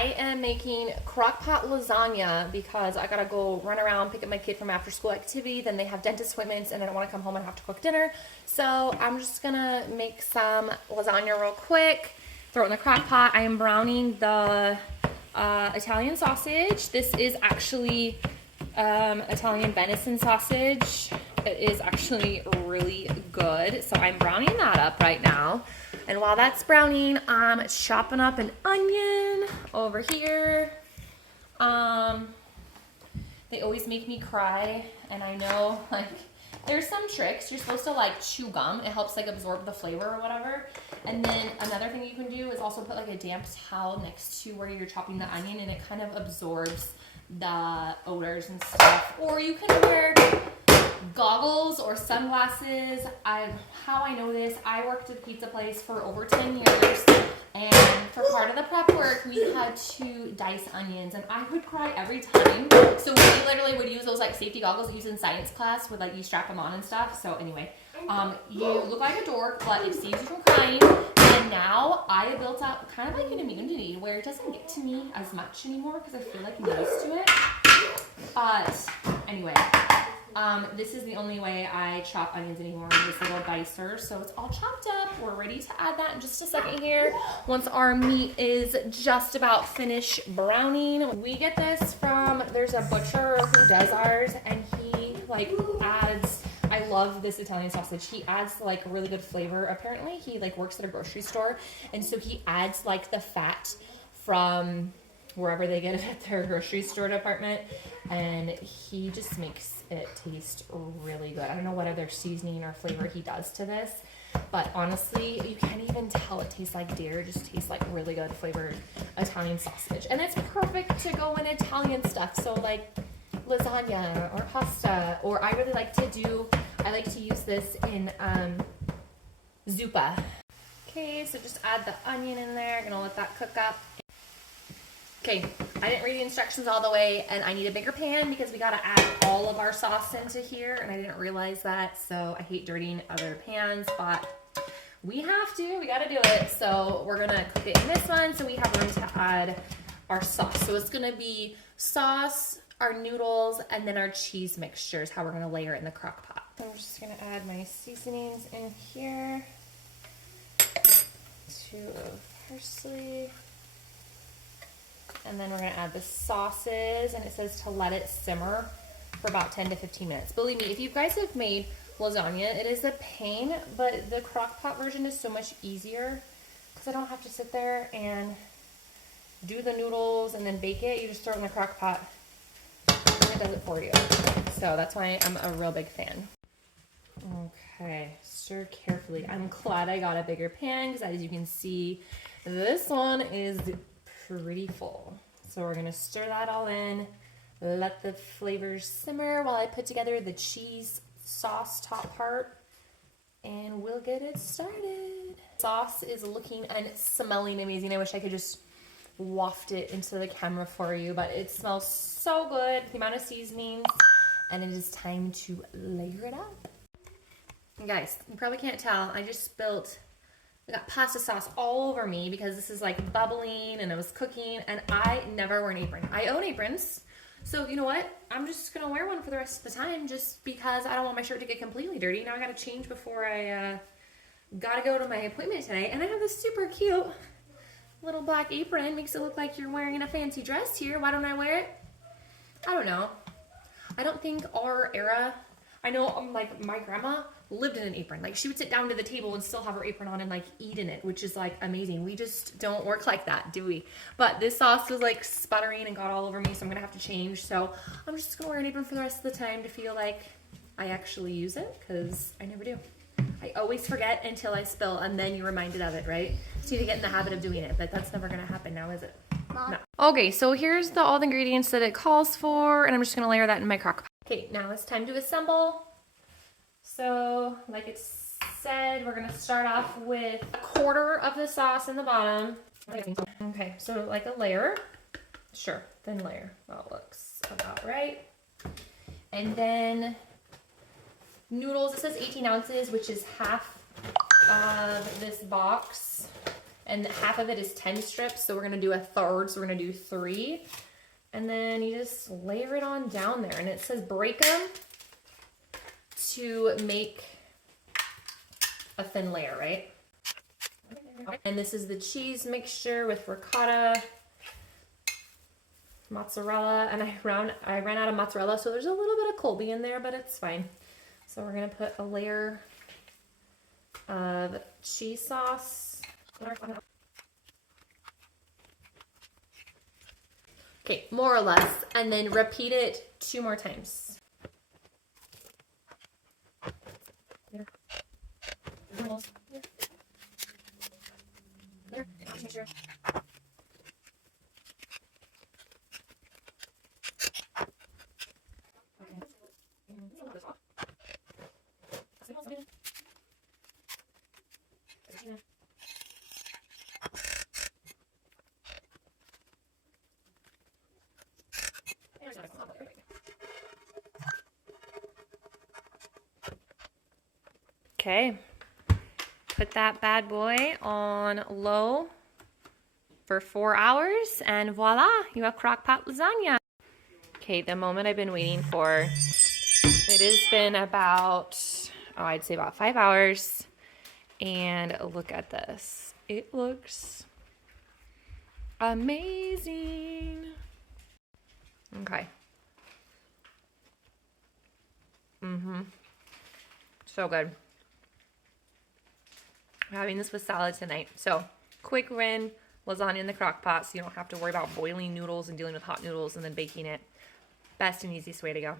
I am making Crockpot lasagna because I gotta go run around, pick up my kid from after school activity, then they have dentist appointments, and I don't wanna come home and have to cook dinner. So I'm just gonna make some lasagna real quick, throw it in the crock pot. I am browning the Italian sausage. This is actually Italian venison sausage. It is actually really good. So I'm browning that up right now. And while that's browning, I'm chopping up an onion over here. They always make me cry, and I know, like, there's some tricks. You're supposed to, like, chew gum. It helps, like, absorb the flavor or whatever. And then another thing you can do is also put, like, a damp towel next to where you're chopping the onion, and it kind of absorbs the odors and stuff. Or you can wear goggles or sunglasses. How I know this, I worked at a pizza place for over 10 years, and for part of the prep work, we had to dice onions, and I would cry every time. So we literally would use those like safety goggles that you use in science class, with like you strap them on and stuff. So anyway, you look like a dork, but it saves you from crying. And now I built up kind of like an immunity where it doesn't get to me as much anymore because I feel like I'm used to it. But anyway, this is the only way I chop onions anymore, with this little dicer. So it's all chopped up. We're ready to add that in just a second here. Once our meat is just about finished browning, we get this from, there's a butcher who does ours, and he like adds, I love this Italian sausage. He adds like really good flavor. Apparently he like works at a grocery store, and so he adds like the fat from wherever they get it at their grocery store department, and he just makes it taste really good. I don't know what other seasoning or flavor he does to this, but honestly, you can't even tell it tastes like deer. It just tastes like really good flavored Italian sausage, and it's perfect to go in Italian stuff. So like lasagna or pasta, or I really like to use this in zuppa. Okay, so just add the onion in there. Gonna let that cook up. Okay, I didn't read the instructions all the way, and I need a bigger pan because we gotta add all of our sauce into here, and I didn't realize that, so I hate dirtying other pans, but we gotta do it. So we're gonna cook it in this one so we have room to add our sauce. So it's gonna be sauce, our noodles, and then our cheese mixture is how we're gonna layer it in the crock pot. I'm just gonna add my seasonings in here. 2 of parsley. And then we're gonna add the sauces, and it says to let it simmer for about 10 to 15 minutes. Believe me, if you guys have made lasagna, it is a pain, but the crock pot version is so much easier because I don't have to sit there and do the noodles and then bake it. You just throw it in the crock pot and it does it for you. So that's why I'm a real big fan. Okay, stir carefully. I'm glad I got a bigger pan because as you can see, this one is pretty full. So we're gonna stir that all in, let the flavors simmer while I put together the cheese sauce top part, and we'll get it started. Sauce is looking and smelling amazing. I wish I could just waft it into the camera for you, but it smells so good. The amount of seasonings, and it is time to layer it up. And guys, you probably can't tell, I got pasta sauce all over me because this is like bubbling and I was cooking, and I never wear an apron. I own aprons, so you know what? I'm just gonna wear one for the rest of the time just because I don't want my shirt to get completely dirty. Now I gotta change before I gotta go to my appointment today, and I have this super cute little black apron. Makes it look like you're wearing a fancy dress here. Why don't I wear it? I don't know. I don't think our era, I know like my grandma lived in an apron. Like she would sit down to the table and still have her apron on and like eat in it, which is like amazing. We just don't work like that, do we? But this sauce was like sputtering and got all over me, so I'm gonna have to change. So I'm just gonna wear an apron for the rest of the time to feel like I actually use it, because I never do. I always forget until I spill, and then you're reminded of it, right? So you need to get in the habit of doing it, but that's never gonna happen now, is it? Mom. No. Okay, so here's all the ingredients that it calls for, and I'm just gonna layer that in my crock pot. Okay, now it's time to assemble. So, like it said, we're gonna start off with 1/4 of the sauce in the bottom. Okay, so like a layer. Sure, thin layer. That looks about right. And then noodles, it says 18 ounces, which is half of this box. and half of it is 10 strips, so we're gonna do a third, so we're gonna do 3. And then you just layer it on down there, and it says break them to make a thin layer, right? And this is the cheese mixture with ricotta, mozzarella, and I ran out of mozzarella, so there's a little bit of Colby in there, but it's fine. So we're gonna put a layer of cheese sauce. Okay, more or less, and then repeat it 2 more times. Okay, put that bad boy on low for 4 hours, and voila, you have crock-pot lasagna. Okay, the moment I've been waiting for. It has been about, I'd say about 5 hours, and look at this. It looks amazing. Okay. So good. I'm having this with salad tonight. So, quick win, lasagna in the crock pot, so you don't have to worry about boiling noodles and dealing with hot noodles and then baking it. Best and easiest way to go.